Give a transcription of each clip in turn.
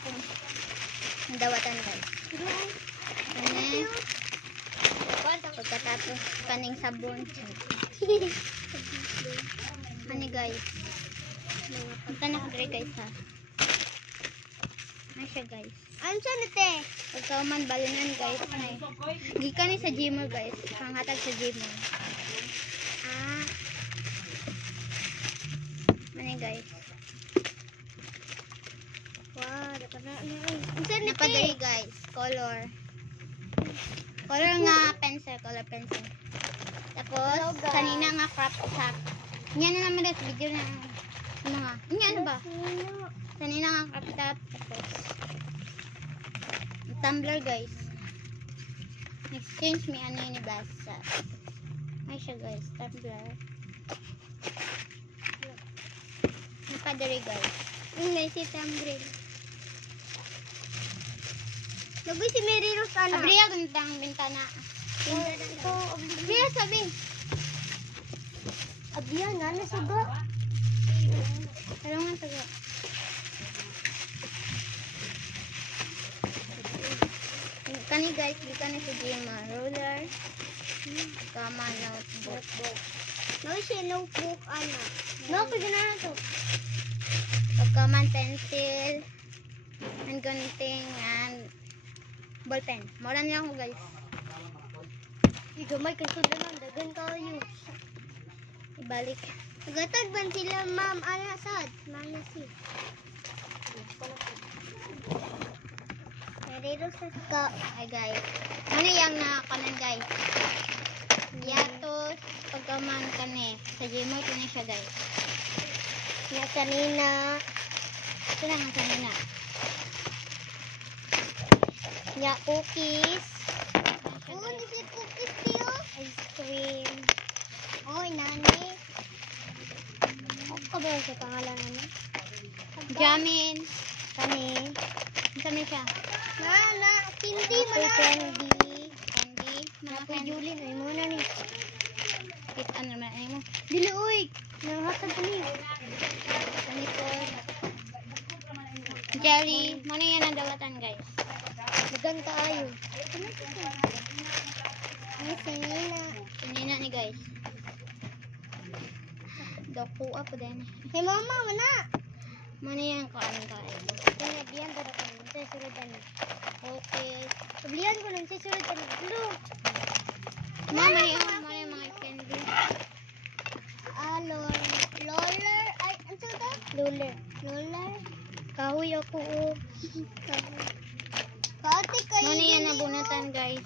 akong dawatan guys. Kani. Pagkatapos kaning sabon. Kani guys. Punta na ko dre guys ha. Ay siya guys. Ano siya nite? Pagkauman balingan guys. Gikan ni sa gymmer guys. Panghatag sa gymmer. Ano guys? Wow, dapat na. Napadali guys. Color. Color nga pencil. Color pencil. Tapos, kanina nga crop top. Yan na naman sa video na ano nga. Ano ba? Kanina nga crop top. Tapos, tumbler guys. Exchange me ano yun ni Basa. Ay siya guys. Tumbler. Napadali guys. Hindi si Tambril. Lagoy si Mary Rose ana. Abriya gandang bintana. Ito, Abriya sabi. Abriya nga na suga. Ano nga taga? Kani guys, di ka na sa gym. Roller. Kama, notebook. No siya notebook ana. No, pwede na to. Pagkaman, pencil. And gunting. And ballpen. Mura niya ako guys. Gamay kasi naman, dagan kayo. Ibalik. Nagatag ban sila ma'am, ana sad. Ma'am na si. Mary Rose ka. Ay guys. Ano yung kanan guys? Yatos. Pagkaman kani. Sa gym ito na siya guys. Nga kanina. Ito lang ang kanina. Nga cookies. Ayan siya, Oh, guys. this is cookies tiyo. Ice cream. Oy, nani. Ako ba sa pangalan ano? Jamin. Kani. Saan na siya? Na, hindi mo na. Candy. Mga Napo candy. Julie, ay mo na ni. Kit ano naman. Ay mo. Dili, uy. Nanghatag ko ni. Panipod. Jelly. Muna yan ang dawatan guys. Dagan kaayo. Ay, sinina. Kanina ni guys. Doku po din. Hey, mama, mana. Muna yan kaano tayo. Kaya biyan ko na kami. Sa surutan. Okay. Sablihan ko lang sa surutan. Ano? Mama yung mga candy. Loller. Ay, ano sa ito? Loller. Kahoy ako oh. Kati kayo. Muna yan nabunatan guys.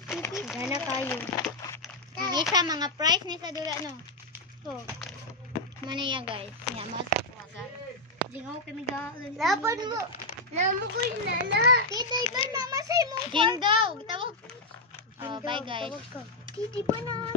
Gana kayo. Ang isa mga price ni sa dula no. So, muna yan guys. Nga masa ko agad. Jingaw kami gaan. Laban mo. Namo ko inala. Tito, iba na masay mo. Jindaw, gitawag. Oh, bye guys. Titi ba na